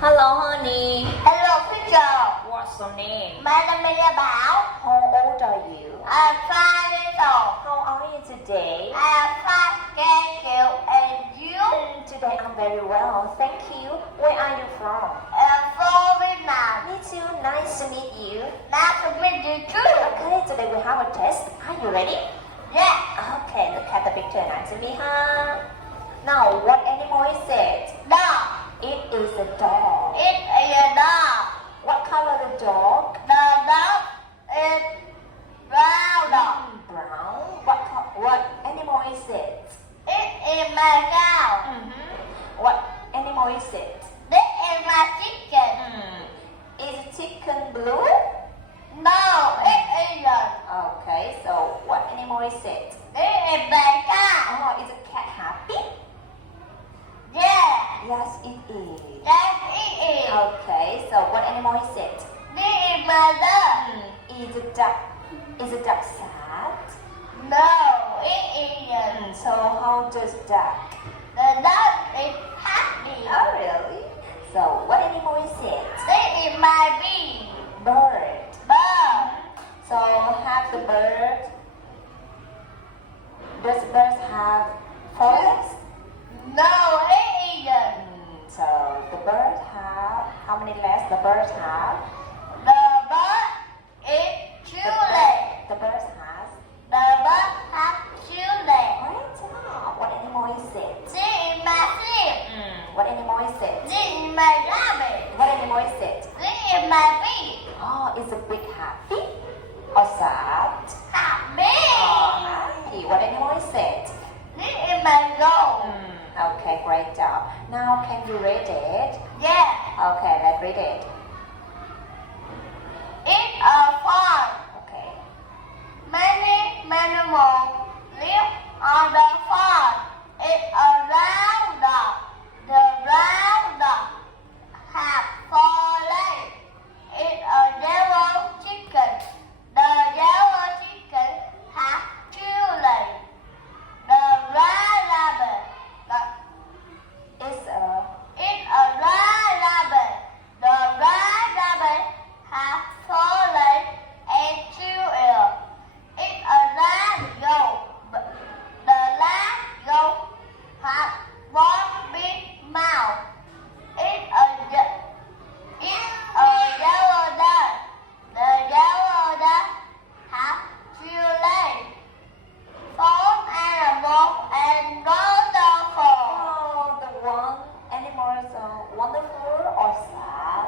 Hello, honey. Hello, teacher. What's your name? My name is Bảo. How old are you? I'm 5 years old. How are you today? I am fine, thank you. And you? Today I'm very well, thank you. Where are you from? I'm from Vietnam. Me too. Nice to meet you. Nice to meet you too. Okay, today we have a test. Are you ready? Yeah. Okay, look at the picture nicely, huh? Now, what animal is it? Dog. It is a dog. It is a dog. What color the dog? The dog is brown dog. Brown. What animal is it? It is my cow. What animal is it? This is my chicken. Is chicken blue? No, it isn't. Okay, so what animal is it? This is my cow. Oh, is a cat happy? Yeah. Yes, it is. Yes, it is. Okay, so what animal is it? This is my dog. Is a duck? Is a duck sad? No, it isn't. So how does duck? The dog is happy. Oh, really? So what animal is it? This is my bee. Bird. Bird. So have the bird. Does birds have four legs? No, it isn't. So the bird have how many legs? The birds have. The bird is two legs. The bird has. The bird has two legs. Great job. What animal is it? This is my sheep. What animal is it? This is my rabbit. What animal is it? This is my bee. Oh, is the pig happy or sad? Happy. Oh, happy. What animal is it? This is my goat. Okay, great job. Now can you read it? Yeah. Okay, let's read it. It's a farm. Okay. Many animals live on the farm. It's a round dog. The round dog has four legs. It's a yellow chicken. The yellow chicken has two legs. The red rabbit. It's It's a red rabbit. The red rabbit has four legs and two ears. It's a red goat. The red goat has one big mouth. It's a yellow duck. The yellow duck has two legs. Some animals and wonderful. oh, the one animal is wonderful or sad?